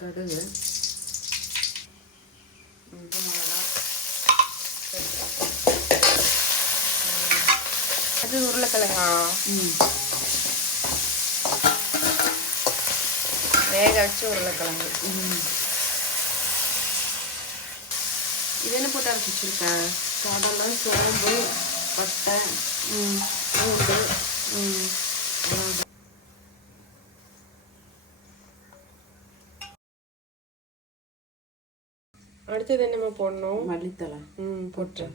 கடுகு, மிளகா, அது உருளைக்கிழங்கா வேக வச்சு உருளைக்கிழங்கு. இது என்ன போட்டு அரைச்சி வச்சுருக்கேன்? கடலை, சோம்பு, பட்டை, பூண்டு. அடுத்தது என்னமா போடணும்? மல்லித்தலை. போட்டேன்.